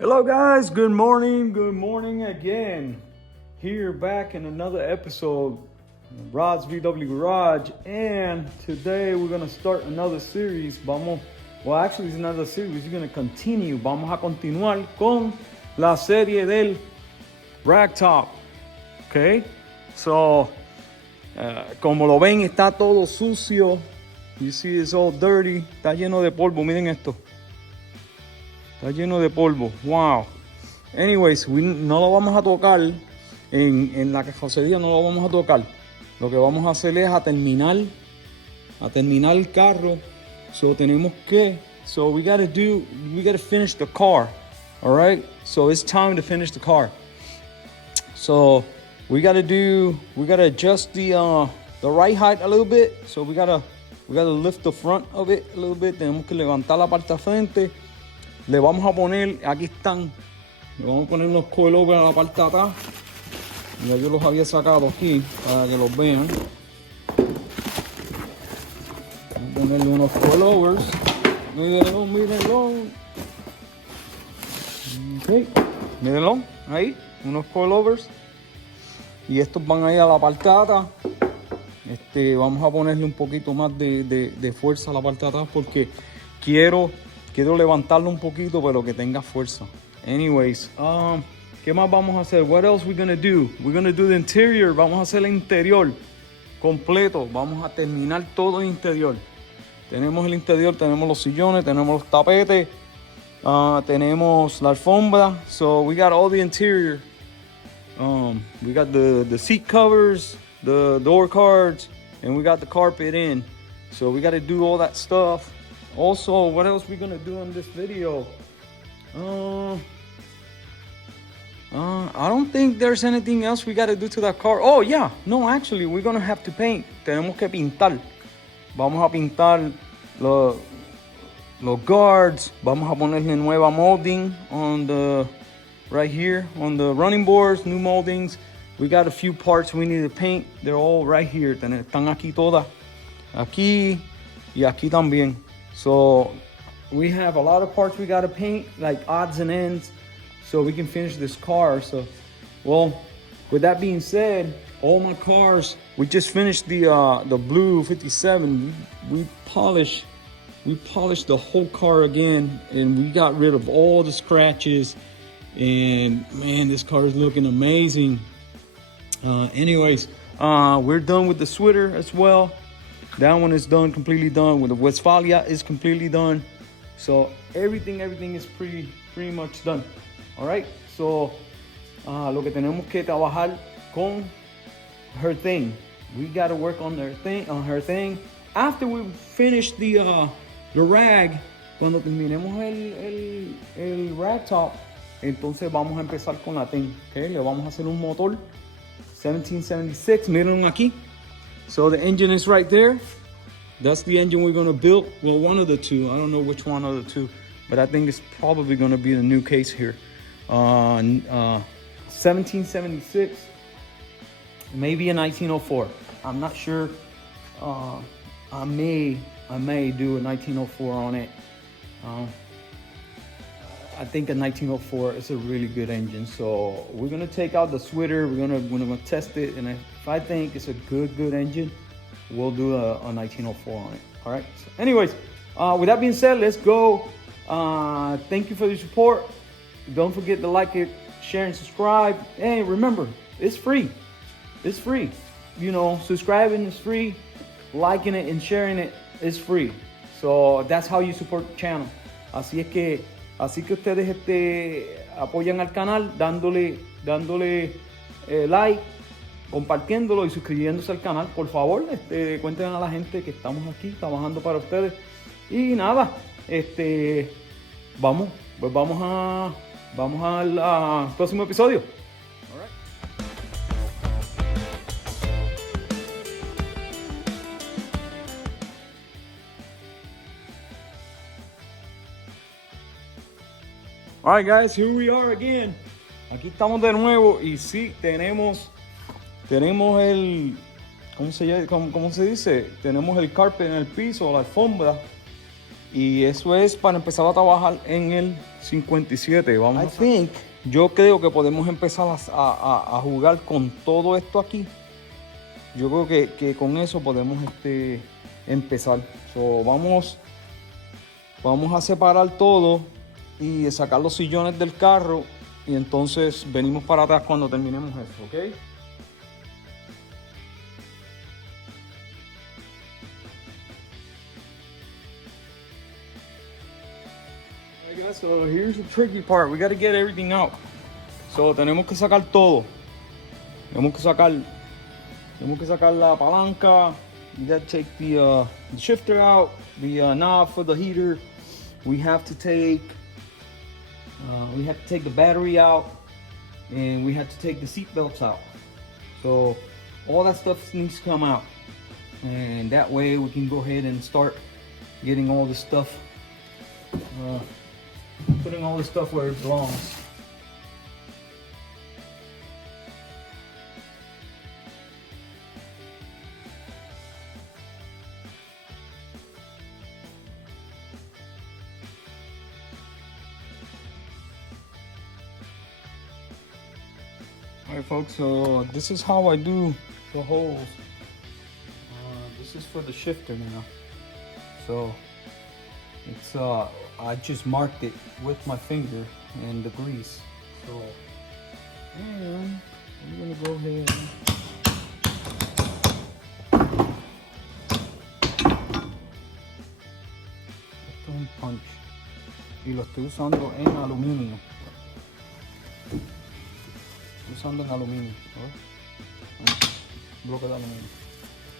Hello guys, good morning again. Here back in another episode of Rod's VW Garage, and today we're gonna start another series. It's another series, we're gonna continue. Vamos a continuar con la serie del Ragtop. Okay, so como lo ven, está todo sucio. You see it's all dirty, está lleno de polvo, miren esto. Está lleno de polvo. Wow. Anyways, no lo vamos a tocar. En la carrocería no lo vamos a tocar. Lo que vamos a hacer es a terminar el carro. So we gotta finish the car. Alright? So it's time to finish the car. So we gotta adjust the right height a little bit. So we gotta lift the front of it a little bit. Tenemos que levantar la parte de frente. Le vamos a poner, aquí están, le vamos a poner unos coilovers a la parte de atrás. Ya yo los había sacado aquí para que los vean. Vamos a ponerle unos coilovers. Mírenlo. Okay. Mírenlo, ahí, unos coilovers. Y estos van a ir a la parte de atrás. Vamos a ponerle un poquito más de fuerza a la parte de atrás porque quiero levantarlo un poquito, pero que tenga fuerza. Anyways, ¿qué más vamos a hacer? What else we gonna do? We're gonna do the interior. Vamos a hacer el interior completo. Vamos a terminar todo el interior. Tenemos el interior, tenemos los sillones, tenemos los tapetes, tenemos la alfombra. So we got all the interior. We got the seat covers, the door cards, and we got the carpet in. So we got to do all that stuff. Also, what else we gonna do in this video? I don't think there's anything else we gotta do to that car. Oh yeah, no, actually, we're gonna have to paint. Tenemos que pintar. Vamos a pintar los guards. Vamos a ponerle nueva molding right here on the running boards. New moldings. We got a few parts we need to paint. They're all right here. Están aquí todas. Aquí y aquí también. So we have a lot of parts we gotta paint, like odds and ends, so we can finish this car. So, well, with that being said, all my cars, we just finished the blue 57. We polished the whole car again, and we got rid of all the scratches. And man, this car is looking amazing. Anyways, we're done with the sweater as well. That one is done, completely done. With the Westfalia is completely done. So everything is pretty much done. All right. So lo que tenemos que trabajar con her thing. We got to work on her thing. After we finish the rag, cuando terminemos el ragtop, entonces vamos a empezar con la thing. Okay. Le vamos a hacer un motor 1776. Miren aquí. So the engine is right there. That's the engine we're gonna build. Well, one of the two. I don't know which one of the two, but I think it's probably gonna be the new case here. 1776, maybe a 1904. I'm not sure. I may do a 1904 on it. I think a 1904 is a really good engine. So we're gonna take out the sweater. We're gonna test it, and if I think it's a good engine, we'll do a 1904 on it. All right. So anyways, with that being said, let's go. Thank you for your support. Don't forget to like it, share, and subscribe. And remember, it's free. It's free. You know, subscribing is free. Liking it and sharing it is free. So that's how you support the channel. Así que ustedes apoyan al canal dándole like, compartiéndolo y suscribiéndose al canal. Por favor, cuenten a la gente que estamos aquí trabajando para ustedes. Y nada, vamos al próximo episodio. All right, guys, here we are again. Aquí estamos de nuevo y sí, tenemos el, ¿cómo se dice? Tenemos el carpet en el piso, la alfombra. Y eso es para empezar a trabajar en el 57. Yo creo que podemos empezar a jugar con todo esto aquí. Yo creo que con eso podemos empezar. So, vamos a separar todo y sacar los sillones del carro. Y entonces venimos para atrás cuando terminemos eso, ¿ok? So here's the tricky part. We got to get everything out. So tenemos que sacar todo. Tenemos que sacar la palanca. We got to take the shifter out, the knob for the heater. We have to take the battery out, and we have to take the seat belts out. So all that stuff needs to come out, and that way we can go ahead and start getting all this stuff. Putting all this stuff where it belongs. Alright folks, so this is how I do the holes. This is for the shifter now. So it's I just marked it with my finger and the grease. So, and I'm gonna go ahead esto es un punch y lo estoy usando en aluminio. Usando en aluminio, bloque de aluminio.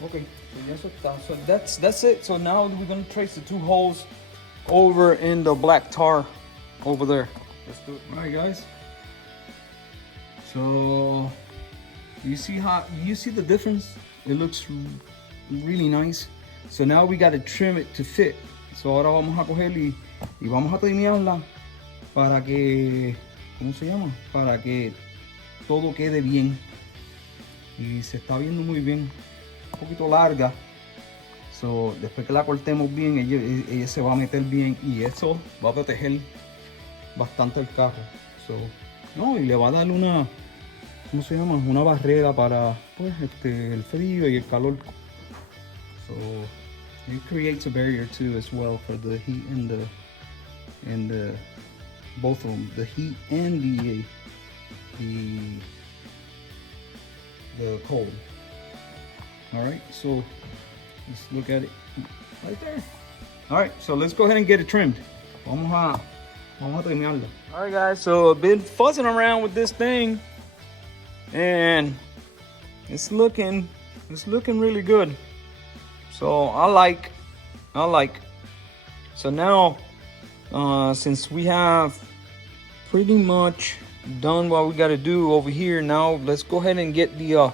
Okay, so ya eso está. So that's it. So now we're gonna trace the two holes over in the black tar over there. Let's do it. All right, guys. So you see the difference? It looks really nice. So now we got to trim it to fit. So ahora vamos a coger y vamos a trimearla para que, ¿cómo se llama? Para que todo quede bien. Y se está viendo muy bien. Un poquito larga. So, después que la cortemos bien, ella se va a meter bien y eso va a proteger bastante el carro. So, no, y le va a dar una, ¿cómo se llama? Una barrera para pues, el frío y el calor. So, it creates a barrier too as well for the heat and the both of them, the heat and the cold. All right, so let's look at it right there. All right, so let's go ahead and get it trimmed. Vamos a trimearlo. All right, guys, so I've been fussing around with this thing, and it's looking really good. So I like. So now, since we have pretty much done what we got to do over here, now let's go ahead and get the.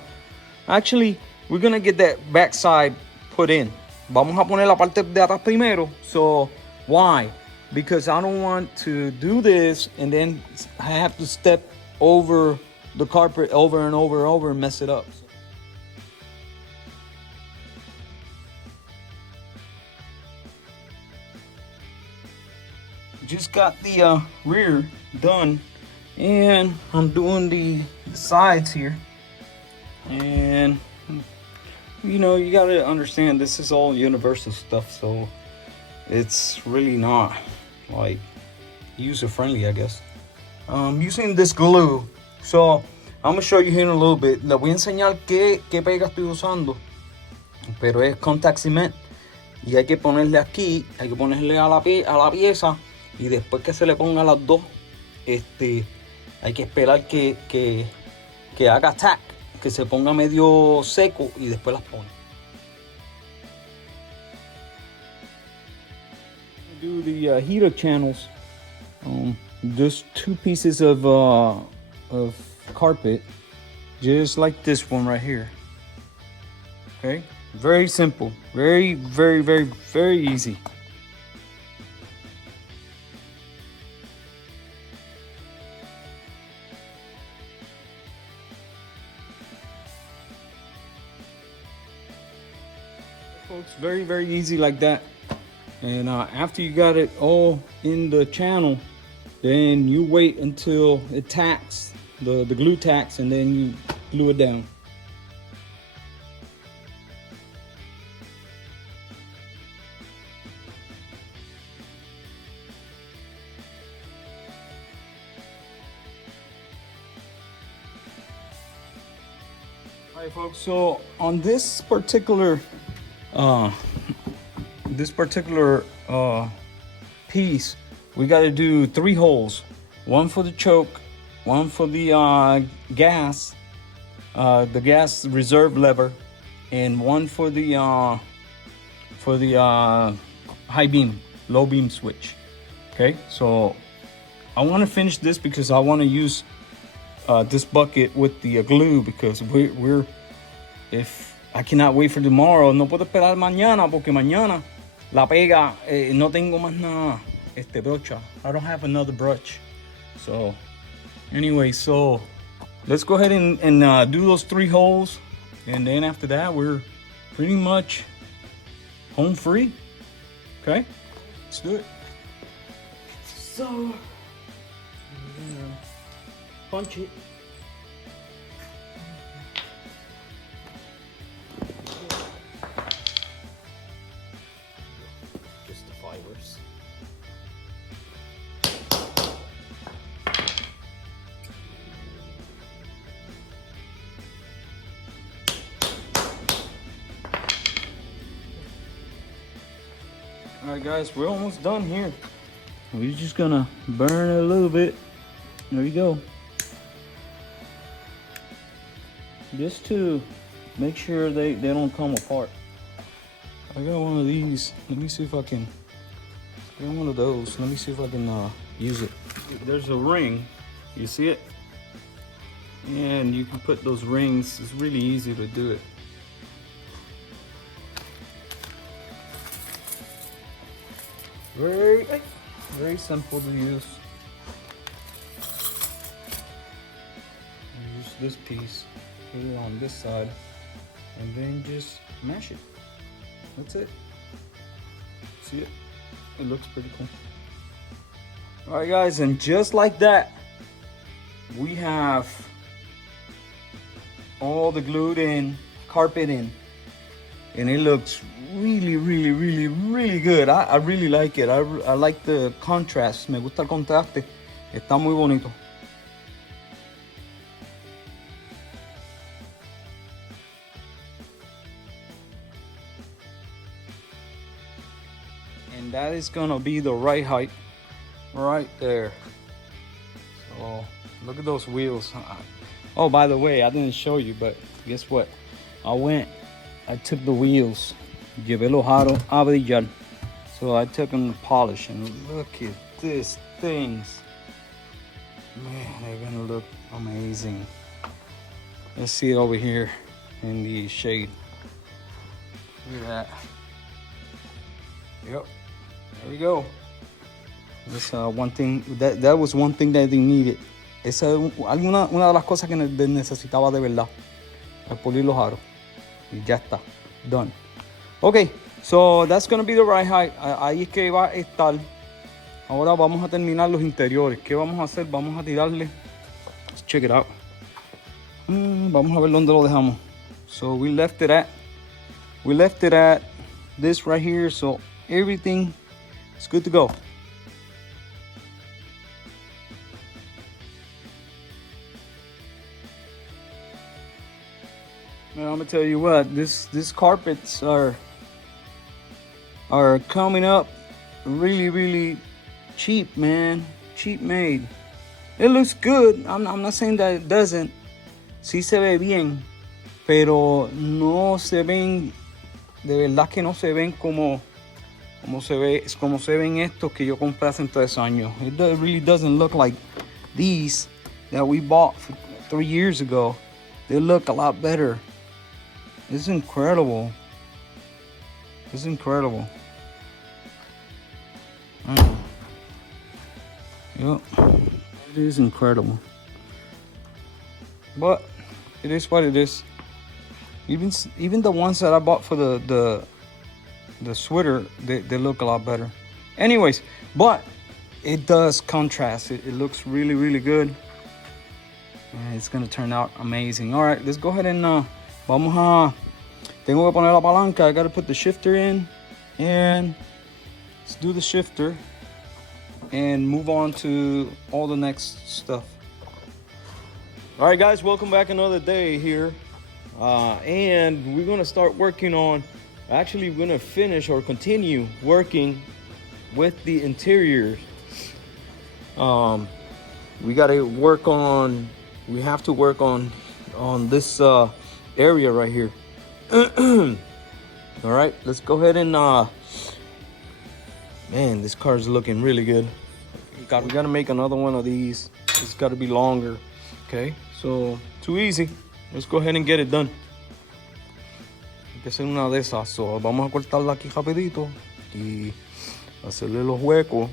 Actually, we're gonna get that backside put in. Vamos a poner la parte de atrás primero. So why? Because I don't want to do this and then I have to step over the carpet over and over and mess it up. Just got the rear done and I'm doing the sides here. And you know, you gotta understand this is all universal stuff, so it's really not like user friendly, I guess. Using this glue, so I'm gonna show you here in a little bit. Le voy a enseñar qué pega estoy usando, pero es contact cement y hay que ponerle aquí, hay que ponerle a la pieza y después que se le ponga las dos, hay que esperar que haga tack, que se ponga medio seco y después las pone. Do the heater channels. Just two pieces of carpet, just like this one right here. Okay, very simple, very easy. Folks, very easy like that. And after you got it all in the channel, then you wait until it tacks, the glue tacks, and then you glue it down. All right, folks, so on this particular piece, we got to do 3 holes. One for the choke, one for the gas reserve lever, and one for the high beam, low beam switch. Okay, so I want to finish this because I want to use this bucket with the glue, because if I cannot wait for tomorrow. No puedo esperar mañana porque mañana la pega, no tengo más nada brocha. I don't have another brush. So anyway, so let's go ahead and do those 3 holes, and then after that we're pretty much home free. Okay, let's do it. So I'm gonna punch it. Just the fibers. All right, guys, we're almost done here. We're just gonna burn it a little bit. There you go. Just to make sure they don't come apart. I got one of these. Let me see if I can get one of those. Let me see if I can use it. There's a ring. You see it? And you can put those rings. It's really easy to do it. Very simple to use. Use this piece, put it on this side, and then just mash it. That's it. See it? It looks pretty cool. All right, guys, and just like that, we have all the glued in carpet in, and it looks really good. I really like it. I like the contrast. Me gusta el contraste. Está muy bonito. And that is gonna be the right height right there. So look at those wheels. Oh, by the way, I didn't show you, but guess what? I took the wheels, llevé los aros a brillar. So I took them to polish, and look at these things. Man, they're gonna look amazing. Let's see it over here in the shade. Look at that. Yep, there we go. That's one thing, that was one thing that I didn't need it. Esa es una de las cosas que necesitaba de verdad. El pulir los aros. Y ya está. Done. Okay, so that's gonna be the right height. Ahí es que va a estar. Ahora vamos a terminar los interiores. ¿Qué vamos a hacer? Vamos a tirarle. Let's check it out. Vamos a ver dónde lo dejamos. So we left it at this right here. So everything is good to go. Man, I'm gonna tell you what, these carpets are coming up really cheap, man. Cheap made. It looks good. I'm not saying that it doesn't. Sí se ve bien, pero no se ven, de verdad que no se ven como se ven estos que yo compré hace 3 años. It really doesn't look like these that we bought 3 years ago. They look a lot better. It's incredible. It's incredible. Yep, it is incredible. But it is what it is. Even the ones that I bought for the the sweater, they look a lot better. Anyways, but it does contrast. It looks really, really good. And it's gonna turn out amazing. All right, let's go ahead and tengo que poner la palanca. I gotta put the shifter in, and let's do the shifter and move on to all the next stuff. All right, guys, welcome back another day here. And we're gonna start working on, actually we're gonna finish or continue working with the interior. We gotta work on, we have to work on this area right here. All right, let's go ahead and man, this car is looking really good. We gotta make another one of these. It's gotta be longer. Okay, so too easy. Let's go ahead and get it done. Hay que hacer una de esas. So, vamos a cortarla aquí rapidito y hacerle los huecos.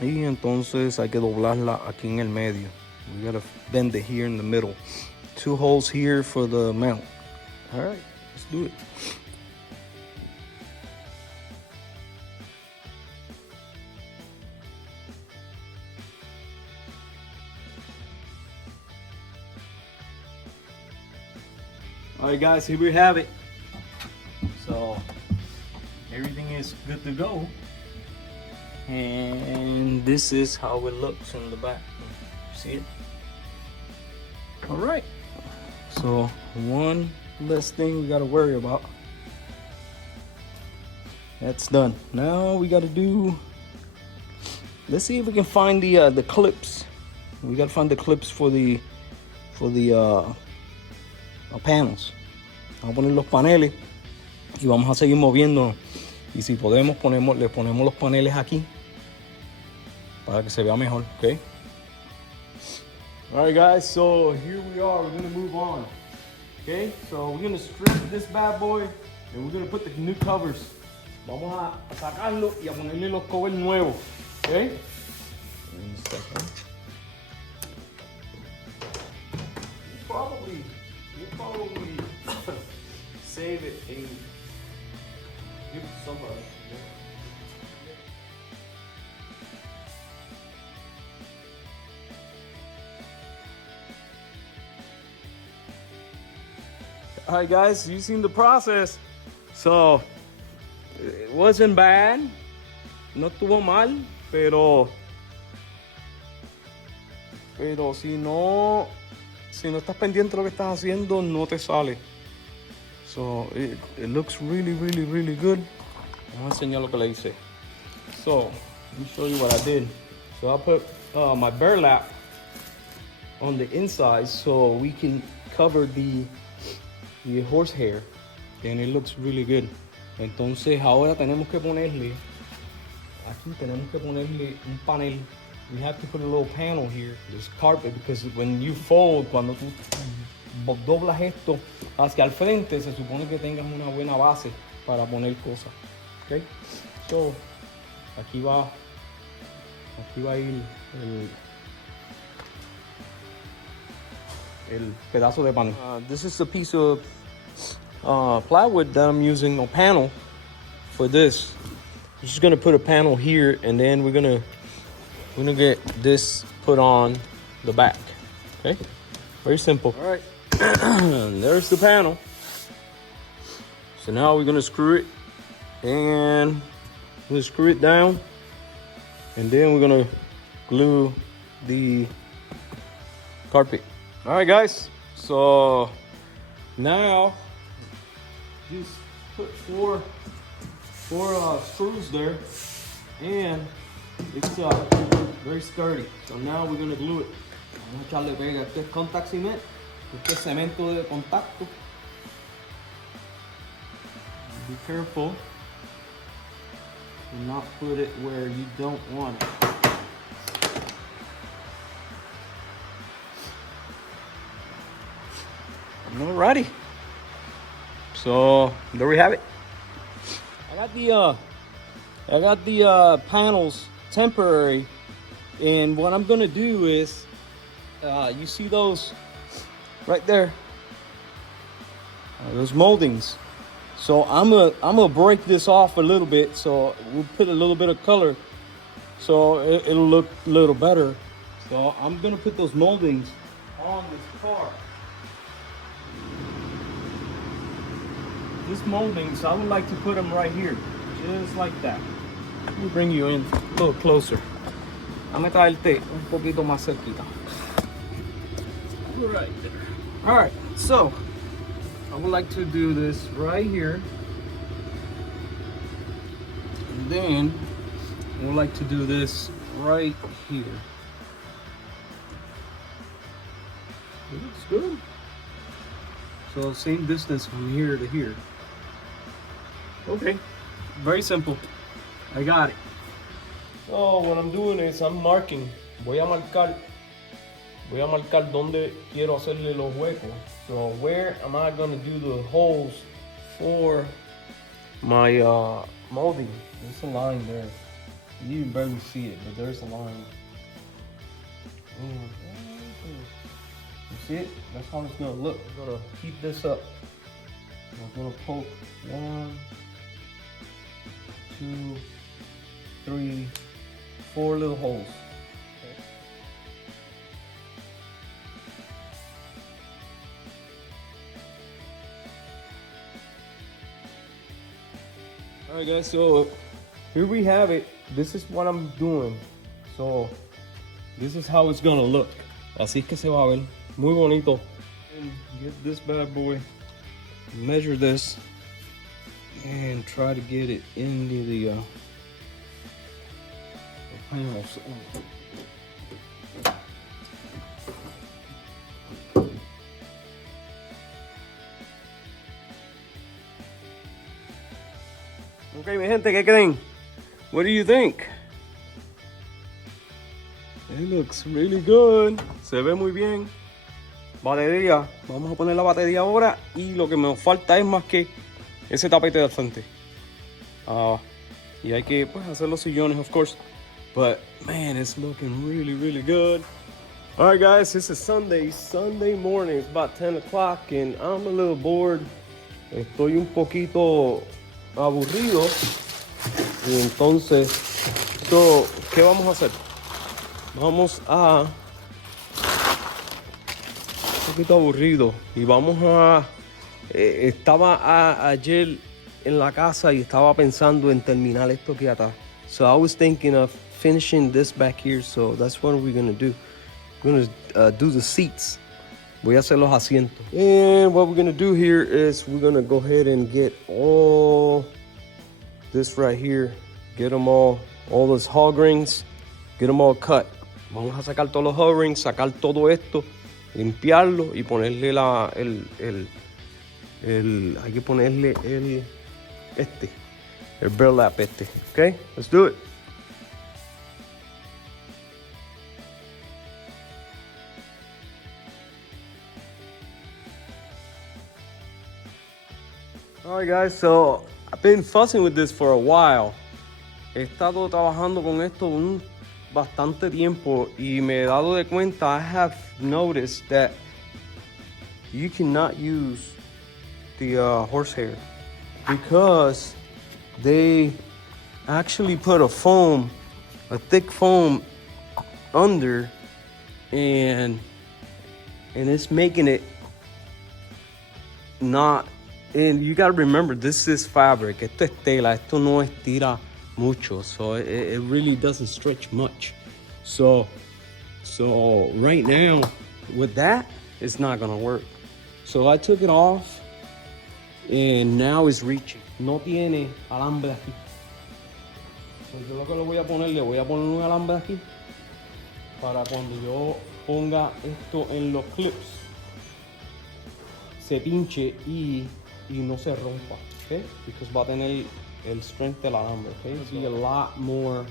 Y entonces hay que doblarla aquí en el medio. We gotta bend it here in the middle. 2 holes here for the mount. All right, let's do it. All right, guys, here we have it. So everything is good to go. And this is how it looks in the back. See it? All right. So one less thing we got to worry about. That's done. Now we got to do, let's see if we can find the clips. We got to find the clips for the panels. Vamos a poner los paneles y vamos a seguir moviéndonos. Y si podemos, le ponemos los paneles aquí para que se vea mejor, okay? All right, guys, so here we are. We're gonna move on. Okay, so we're gonna strip this bad boy and we're gonna put the new covers. Vamos a sacarlo y a ponerle los covers nuevos. Okay? We'll probably save it and give it to somebody. All right, guys, you've seen the process. So it wasn't bad, no estuvo mal, pero si no estás pendiente de lo que estás haciendo, no te sale. So it looks really, really, really good. Vamos a enseñar lo que le hice. So let me show you what I did. So I put my burlap on the inside so we can cover the horsehair, and it looks really good. Entonces ahora tenemos que ponerle un panel. We have to put a little panel here, this carpet, because when you fold, cuando tú doblas esto hacia el frente, se supone que tengas una buena base para poner cosas. Okay, so aquí va a ir el pedazo de panel. This is a piece of plywood that I'm using, a panel for this. I'm just gonna put a panel here, and then we're gonna get this put on the back. Okay, very simple. All right, there's the panel. So now we're gonna screw it, and we'll screw it down, and then we're gonna glue the carpet. All right, guys, so now just put four screws there, and it's very sturdy. So now we're gonna glue it. Vamos a echarle pega. Este es contact cement. Este es cemento de contacto. Be careful to not put it where you don't want it. Alrighty. So there we have it. I got the panels temporary, and what I'm gonna do is, you see those right there, those moldings. So I'm gonna break this off a little bit. So we'll put a little bit of color, so it'll look a little better. So I'm gonna put those moldings on this car. These moldings, I would like to put them right here, just like that. Let me bring you in a little closer. Dame traerte un poquito más cerquita. Right there. All right, so I would like to do this right here. And then I would like to do this right here. It looks good. So same distance from here to here. Okay, very simple. I got it. So what I'm doing is I'm marking. Voy a marcar dónde quiero hacerle los huecos. So where am I gonna do the holes for my molding? There's a line there. You can barely see it, but there's a line. You see it? That's how it's gonna look. I'm gonna keep this up. I'm gonna poke 1, 2, 3, 4 little holes. Okay. All right, guys. So here we have it. This is what I'm doing. So this is how it's gonna look. Así es que se va a ver. Muy bonito. And get this bad boy. Measure this and try to get it into the panels. Okay, mi gente, ¿qué creen? What do you think? It looks really good. Se ve muy bien. Batería. Vamos a poner la batería ahora. Y lo que me falta es más que ese tapete del frente. Y hay que pues, hacer los sillones, of course. But man, it's looking really, really good. All right, guys, this is Sunday morning. It's about 10 o'clock and I'm a little bored. Estoy un poquito aburrido. Y entonces, ¿qué vamos a hacer? Vamos a... Un poquito aburrido. Y vamos a... estaba ayer en la casa y estaba pensando en terminar esto aquí atrás. So I was thinking of finishing this back here. So that's what we're going to do. We're going to do the seats. Voy a hacer los asientos. And what we're going to do here is we're going to go ahead and get all this right here. Get them all those hog rings. Get them all cut. Vamos a sacar todos los hog rings, sacar todo esto, limpiarlo y ponerle hay que ponerle el burlap este. Okay, let's do it. Alright guys, so I've been fussing with this for a while. He estado trabajando con esto bastante tiempo y me he dado de cuenta, I have noticed that you cannot use the horsehair because they actually put a thick foam under and it's making it not. And you gotta remember, this is fabric. Esto es tela. Esto no estira mucho. So it really doesn't stretch much. So right now, with that, it's not gonna work. So I took it off, and now it's reaching. No tiene alambre aquí. So yo lo que le voy a poner un alambre aquí para cuando yo ponga esto en los clips se pinche y no se rompa, okay? Because va a tener el strength del alambre, okay? It'll be a lot more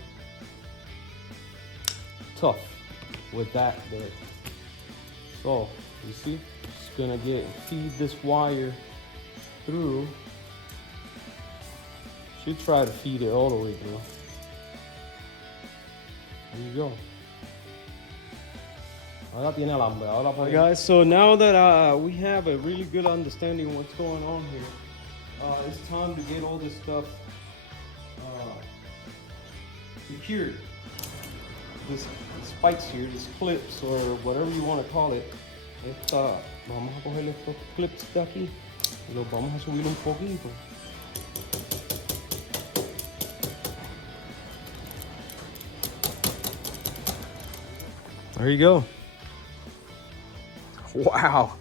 tough with that there. So, you see, just gonna feed this wire through. Should try to feed it all the way through. There you go. Ahora tiene alambre. Ahora guys, so now that we have a really good understanding of what's going on here, it's time to get all this stuff secured. This spikes here, these clips or whatever you want to call it. Vamos a coger estos clips de aquí y los vamos a subir un poquito. There you go. Wow,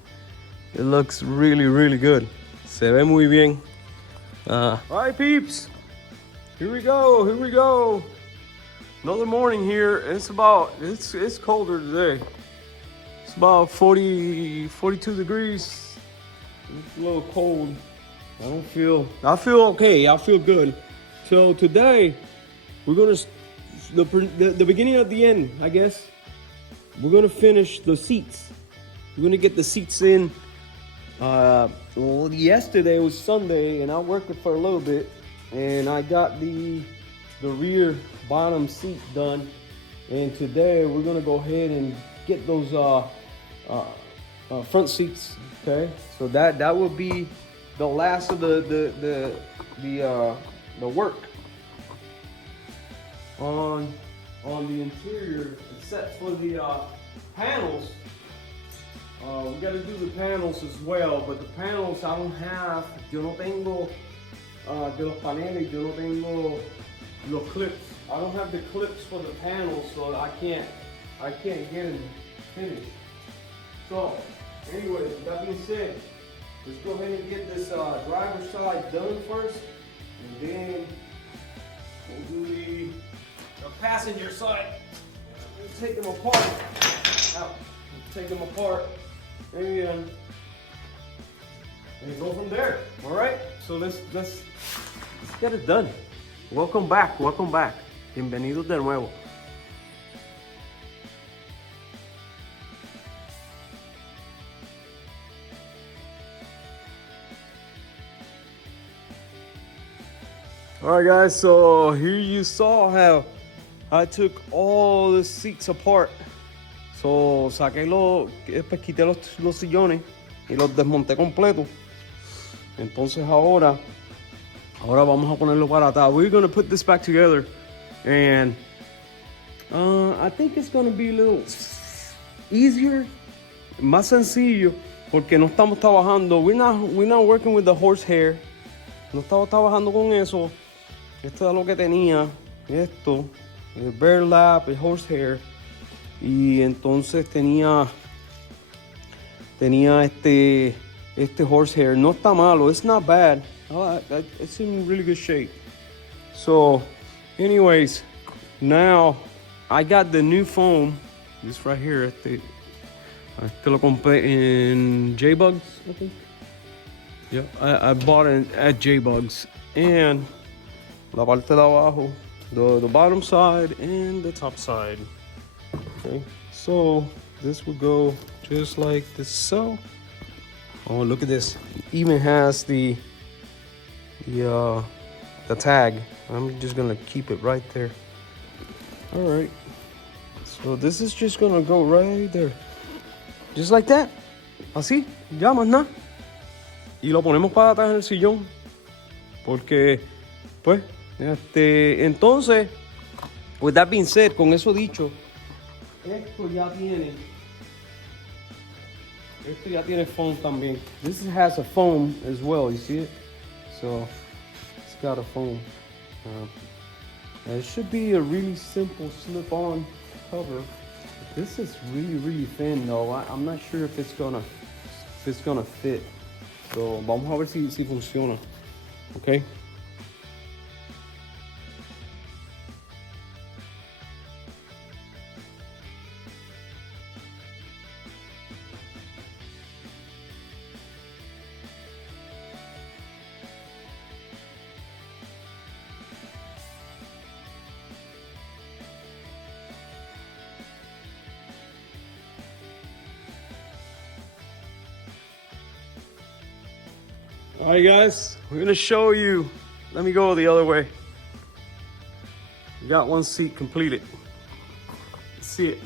it looks really, really good. Se ve muy bien. All right, peeps. Here we go. Here we go. Another morning here. It's colder today. It's about 42 degrees. It's a little cold. I feel okay. I feel good. So today we're gonna the beginning of the end, I guess. We're gonna finish the seats. We're gonna get the seats in. Well, yesterday was Sunday, and I worked it for a little bit, and I got the rear bottom seat done. And today we're gonna go ahead and get those front seats. Okay, so that will be the last of the work on the interior, except for the panels. We got to do the panels as well, but the panels I don't have. Yo no tengo de los paneles. Yo no tengo los clips. I don't have the clips for the panels, so I can't get them finished. So, anyway, that being said, let's go ahead and get this driver's side done first, and then we'll do the passenger side. Let's take them apart. Out. Take them apart. And go from there. All right. So let's get it done. Welcome back. Welcome back. Bienvenidos de nuevo. All right, guys. So here you saw how I took all the seats apart. So, quité los sillones y los desmonté completo. Entonces ahora vamos a ponerlo para atrás. We're going to put this back together. And I think it's going to be a little easier, más sencillo, porque no estamos trabajando. We're not working with the horsehair. No estamos trabajando con eso. Esto es lo que tenía. Esto, el bear lap, el horsehair. Y entonces tenía este horsehair. No está malo. It's not bad. It's in really good shape. So, anyways, now I got the new foam. This right here. Este lo compré en J-Bugs, I think. Yeah, I bought it at J-Bugs. And la parte de abajo, the bottom side and the top side. Okay, so this will go just like this. So, oh, look at this! It even has the tag. I'm just gonna keep it right there. All right. So this is just gonna go right there, just like that. Así, ya más nada. Y lo ponemos para atrás en el sillón, porque, pues, entonces, with that being said, con eso dicho. Esto ya tiene foam también. This has a foam as well, you see it? So, it's got a foam. It should be a really simple slip-on cover. This is really, really thin though. I'm not sure if it's gonna fit. So, vamos a ver si funciona. Okay? All right, guys, we're gonna show you. Let me go the other way. We got one seat completed. Let's see it.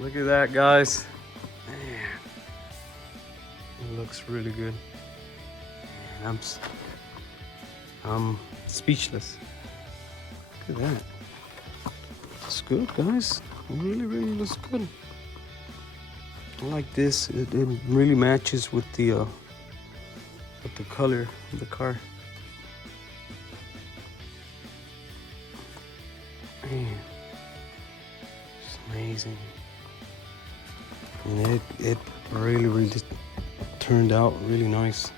Look at that, guys. Man, it looks really good. Man, I'm speechless. Look at that. It's good, guys. It really, really looks good. I like this. It really matches with the color of the car. Man, it's amazing. And it really, really turned out really nice.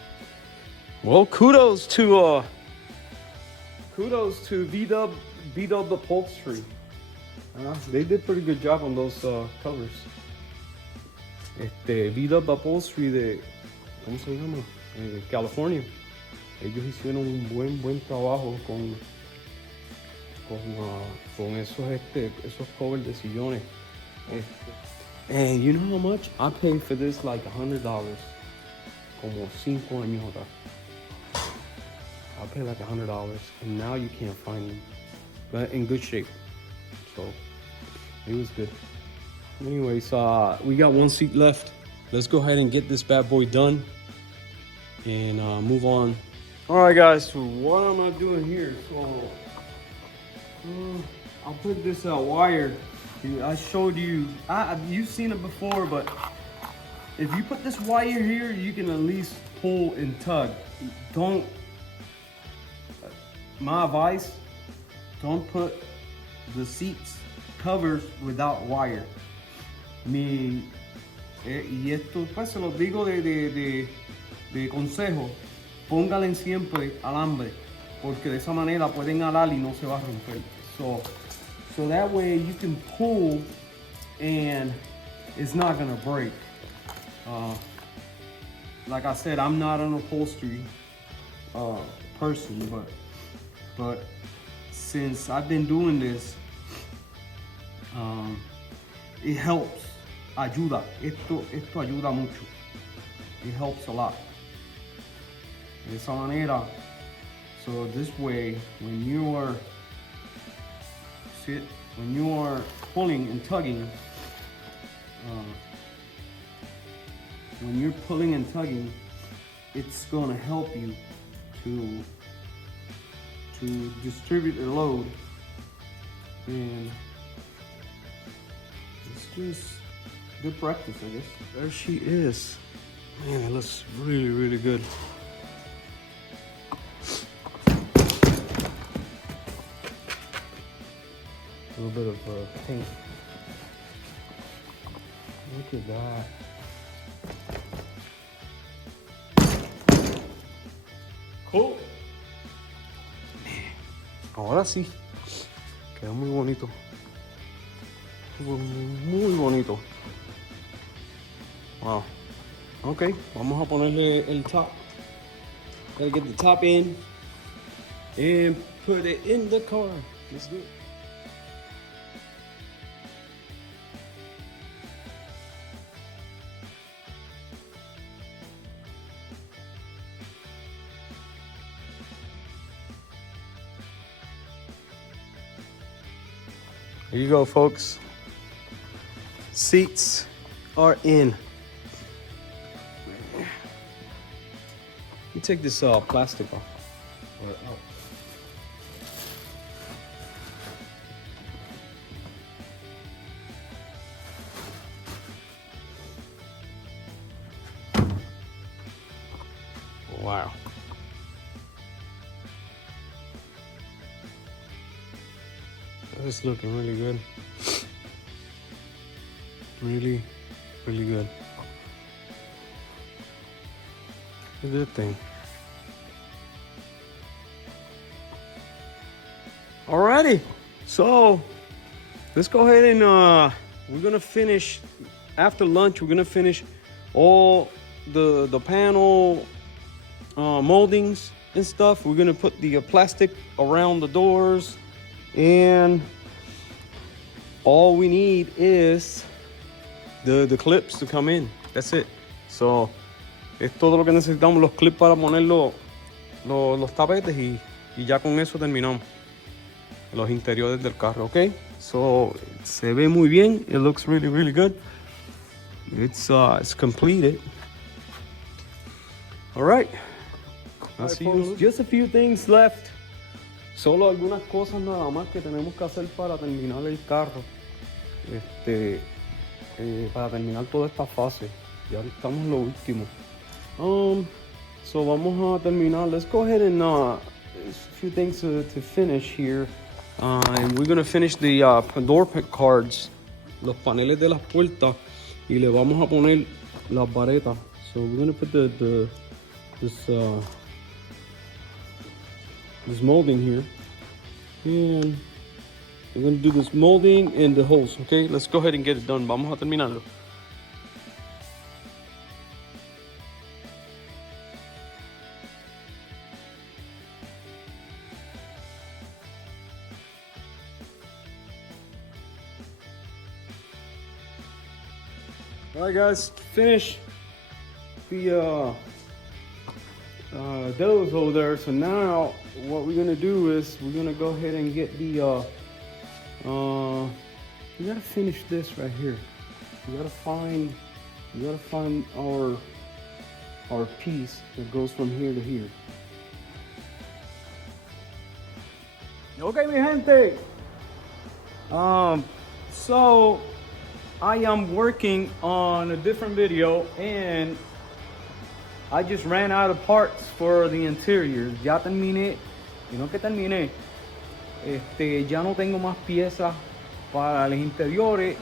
Well, kudos to VW Upholstery. They did pretty good job on those covers. VW Upholstery de, ¿cómo se llama? California. Ellos hicieron un buen trabajo con esos covers de sillones. And you know how much? I paid for this like $100. Como 5 años atrás. I paid like $100, and now you can't find them, but in good shape. So it was good. Anyways, we got one seat left. Let's go ahead and get this bad boy done and move on. All right, guys. So what am I doing here? So I'll put this wire. I showed you. You've seen it before, but if you put this wire here, you can at least pull and tug. Don't. My advice: don't put the seats covers without wire. Y esto pues se los digo de consejo, póngale siempre alambre, porque de esa manera pueden alar y no se va a romper. So that way you can pull and it's not gonna break. Like I said, I'm not an upholstery person, but since I've been doing this, it helps. Ayuda. Esto ayuda mucho. It helps a lot. De esa manera. So this way, when you are pulling and tugging, it's gonna help you to distribute the load, and it's just good practice, I guess. There she is. Man, it looks really, really good. A little bit of paint. Look at that. Cool. Ahora sí. Quedó muy bonito. Muy bonito. Wow. Okay, vamos a ponerle el top. Gotta get the top in and put it in the car. Let's do it. Here you go, folks. Seats are in. You take this plastic off. Wow. This is looking really good. Really, really good. Look at that thing. Alrighty, so let's go ahead and we're gonna finish after lunch. We're gonna finish all the panel moldings and stuff. We're gonna put the plastic around the doors, and all we need is the clips to come in. That's it. So es todo lo que necesitamos, los clips para poner los tapetes, y ya con eso terminamos los interiores del carro. Okay, so se ve muy bien. It looks really, really good. it's completed. All right. I'll see you. Just a few things left. Solo algunas cosas nada más que tenemos que hacer para terminar el carro. Para terminar toda esta fase. Ya estamos en lo último. So vamos a terminar. Let's go ahead and a few things to finish here. And we're gonna finish the door cards, los paneles de las puertas, y le vamos a poner las varetas. So we're gonna put this molding here, and we're gonna do this molding and the holes. Okay, let's go ahead and get it done. Vamos a terminarlo. All right, guys, finish the those over there. So now what we're gonna do is we're gonna go ahead and get the we gotta finish this right here. We gotta find our piece that goes from here to here. Okay, mi gente. So I am working on a different video and I just ran out of parts for the interior. Ya terminé, y no que terminé, ya no tengo más piezas para los interiores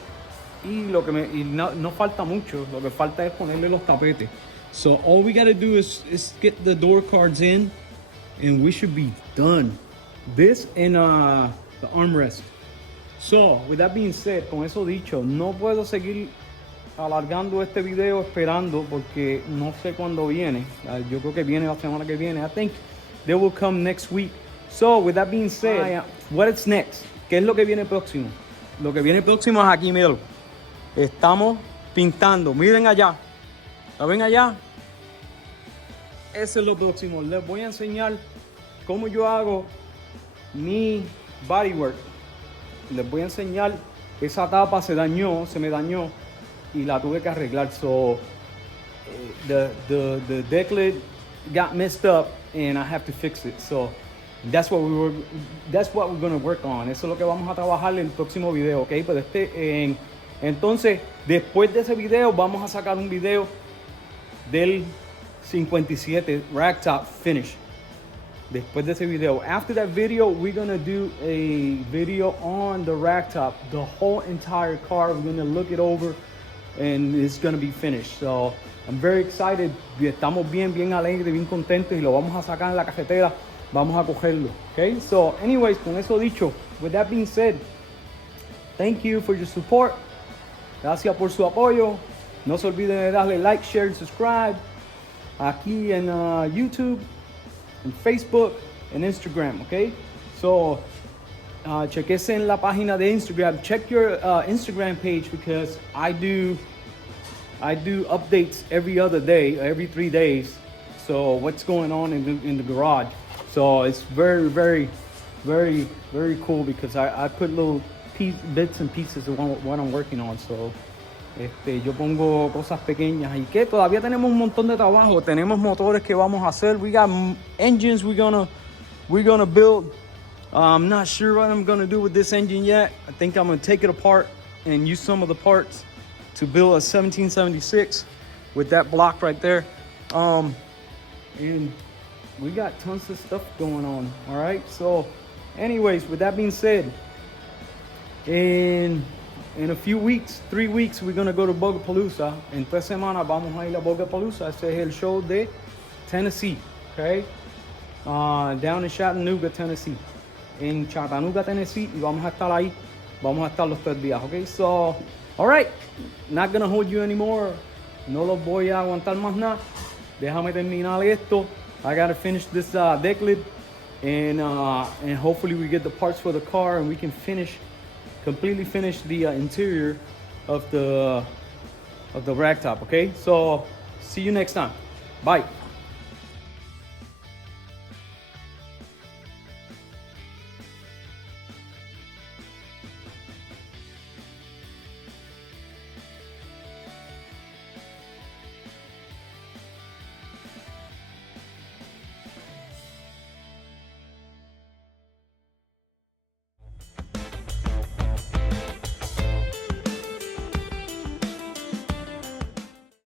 y no falta mucho. Lo que falta es ponerle los tapetes. So all we gotta do is get the door cards in and we should be done. This and the armrest. So, with that being said, con eso dicho, no puedo seguir alargando este video esperando porque no sé cuándo viene. Yo creo que viene la semana que viene. I think they will come next week. So, with that being said, what is next? ¿Qué es lo que viene próximo? Lo que viene próximo es aquí, miren. Estamos pintando. Miren allá. ¿La ven allá? Ese es lo próximo. Les voy a enseñar cómo yo hago mi bodywork. Les voy a enseñar, esa tapa se me dañó y la tuve que arreglar. So the deck lid got messed up and I have to fix it. So that's what we're going to work on. Eso es lo que vamos a trabajar en el próximo video, ¿ok? Pero entonces, después de ese video, vamos a sacar un video del 57 Ragtop Finish. Después de ese video. After that video, we're gonna do a video on the Ragtop, the whole entire car. We're gonna look it over and it's gonna be finished. So I'm very excited. Estamos bien alegres, bien contentos y lo vamos a sacar en la cajetera. Vamos a cogerlo. Okay? So anyways, con eso dicho, with that being said, thank you for your support. Gracias por su apoyo. No se olviden de darle like, share and subscribe aquí en YouTube, en Facebook, en Instagram, okay? So, chequese en la página de Instagram. Check your Instagram page because I do updates every other day, every 3 days. So, what's going on in the garage? So, it's very, very, very, very cool because I put little bits and pieces of what I'm working on. So, yo pongo cosas pequeñas y que todavía tenemos un montón de trabajo. Tenemos motores que vamos a hacer. We got engines we're gonna build. I'm not sure what I'm gonna do with this engine yet. I think I'm gonna take it apart and use some of the parts to build a 1776 with that block right there. And we got tons of stuff going on. All right. So, anyways, with that being said, in a few weeks, 3 weeks, we're gonna go to Bogapalooza. En 3 semanas vamos a ir a Bogapalooza. Ese es el show de Tennessee, okay? Down in Chattanooga, Tennessee. En Chattanooga, Tennessee, y vamos a estar ahí. Vamos a estar los 3 días, okay? So, all right, not gonna hold you anymore. No los voy a aguantar más nada. Déjame terminar esto. I gotta finish this deck lid, and hopefully we get the parts for the car and we can completely finish the interior of the Ragtop, okay? So, see you next time. Bye.